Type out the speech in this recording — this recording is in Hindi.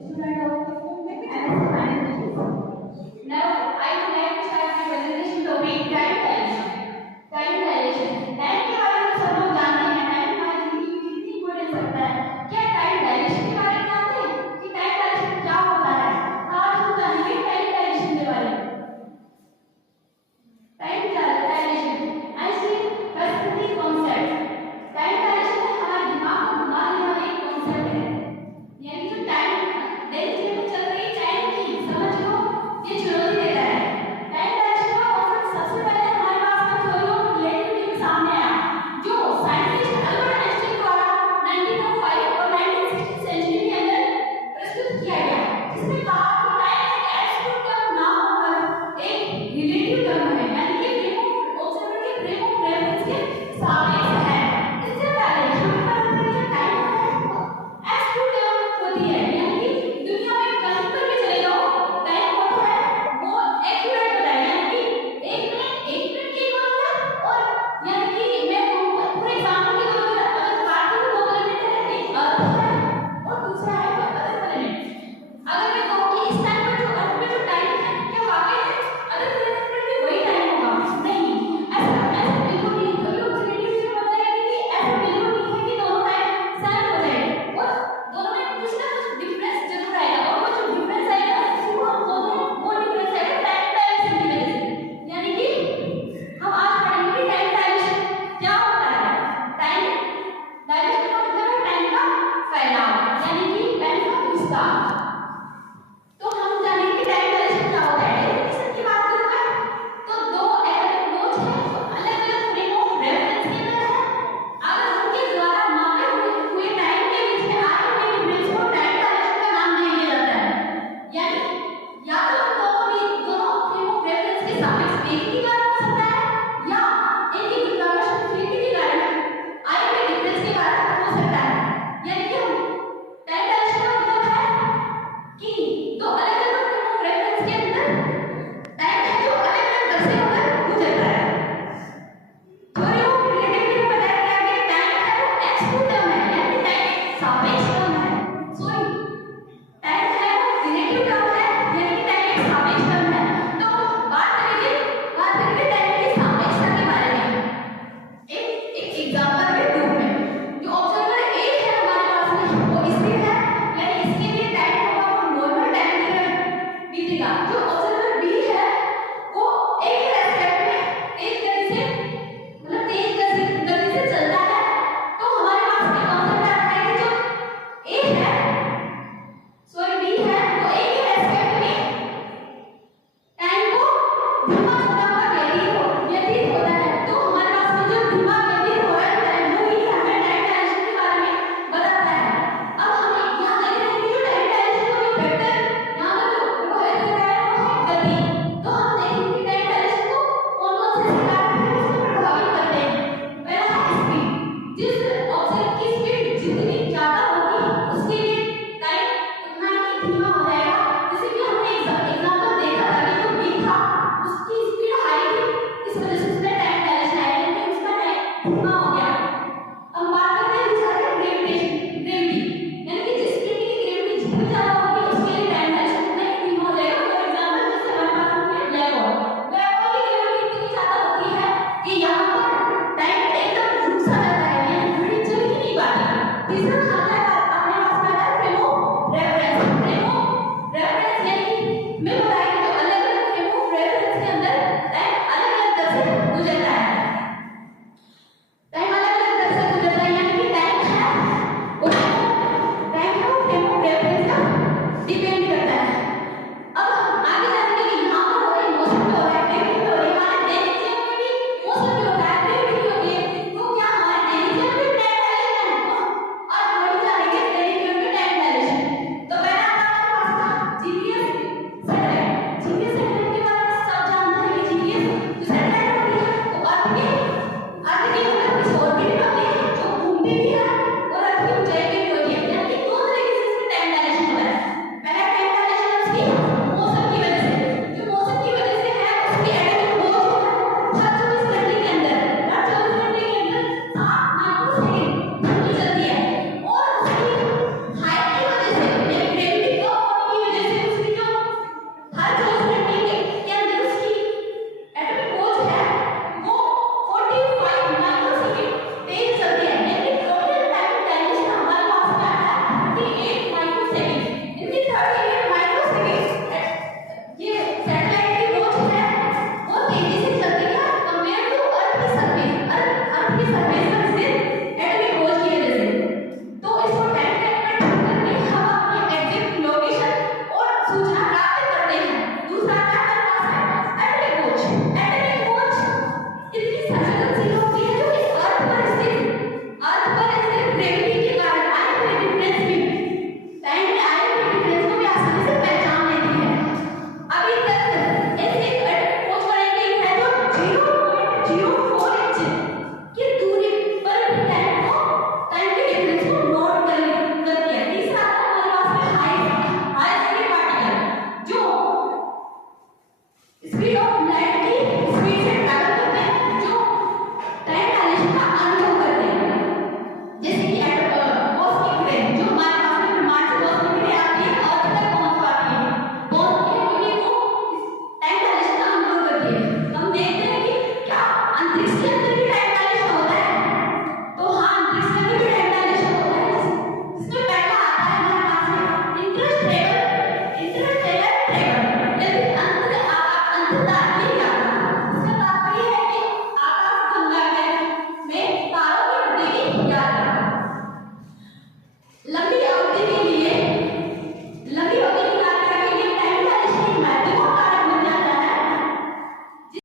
student of MSc Management. Now, I would like to start my presentation topic time dilation. Time dilation. Time के बारे में सब लोग जानते हैं। टाइम हमारी जिंदगी में कितनी इम्पोर्टेंस रखता है। क्या टाइम डायलेशन के बारे में जानते हैं कि टाइम डायलेशन क्या होता है? आज हम जानेंगे टाइम डायलेशन के बारे में। टाइम डायलेशन ऐसी फैसिलिटी कॉन्सेप्ट। टाइम डायलेशन हमारे दिमाग को घुमा देने वाला एक कॉन्सेप्ट है। यानी जो टाइम डायलेशन में चल रही टाइम की समझ लो ये चुनौती देता है। टाइम डायलेशन का कॉन्सेप्ट सबसे पहले हमारे पास में थ्योरी ऑफ रिलेटिविटी के सामने आया, जो साइंटिस्ट अल्बर्ट आइंस्टीन द्वारा 1905 और 1960 सेंचुरी के अंदर प्रस्तुत किया गया, जिसमें कहा कि टाइम एक एब्सोल्यूट टर्म ना होकर एक रिलेटिव टर्म है, यानी कि फ्रेम ऑफ ऑब्जर्वर के फ्रेम ऑफ रेफरेंस के सापेक्ष है। इससे पहले हमें पता चला कि टाइम एब्सोल्यूट टर्म होती है, यानी कि दुनिया में कहीं पर भी चले जाओ टाइम होता है वो एक्यूरेट होता है, यानी कि एक मिनट की होता है। और यानी कि मैं फॉर एग्जांपल की अगर बात करूं 2 मिनट है, एक अर्थ है और दूसरा है अदर प्लेनेट। अगर मैं कहूं कि इस टाइम पर जो अर्थ में जो टाइम है क्या वाकई में अदर प्लेनेट पर भी वही टाइम होगा? नहीं, ऐसा बिल्कुल नहीं। कभी लोग रिलेटिविटी में बताएंगे कि ऐसा बिल्कुल नहीं है कि दोनों टाइम सेम हो जाए, और दोनों में कुछ ना कुछ डिफरेंस जरूर आएगा, और वो जो डिफरेंस आएगा उसको हम बोलते हैं वो डिफरेंस आएगा टाइम डायलेशन की वजह से। यानी कि हम आज पढ़ेंगे कि टाइम डायलेशन क्या होता है। टाइम डायलेशन का मतलब है टाइम का फैलाव, यानी कि टाइम का विस्तार। तो हम जानेंगे कि टाइम डायलेशन क्या होता है। डेफिनेशन की बात करूं मैं तो दो एप्रोच है जो अलग-अलग फ्रेम ऑफ रेफरेंस के अंदर है। अगर उनके द्वारा मापे हुए टाइम के बीच में आए हुए डिफरेंस को टाइम डायलेशन का नाम दे दिया जाता है। यानी या तो दोनों फ्रेम ऑफ रेफरेंस के सापेक्ष वेग के कारण हो सकता है, या इनकी गुरुत्वाकर्षण फील्ड के कारण आए हुए डिफरेंस के कारण हो सकता है। यानी कि टाइम डायलेशन का मतलब है कि दो अलग-अलग फ्रेम ऑफ रेफरेंस के अंदर टाइम है जो अलग-अलग दर से होकर गुजरता है। थ्योरी ऑफ रिलेटिविटी में बताया गया कि टाइम है वो एब्सोल्यूट टर्म है, यानी टाइम सापेक्ष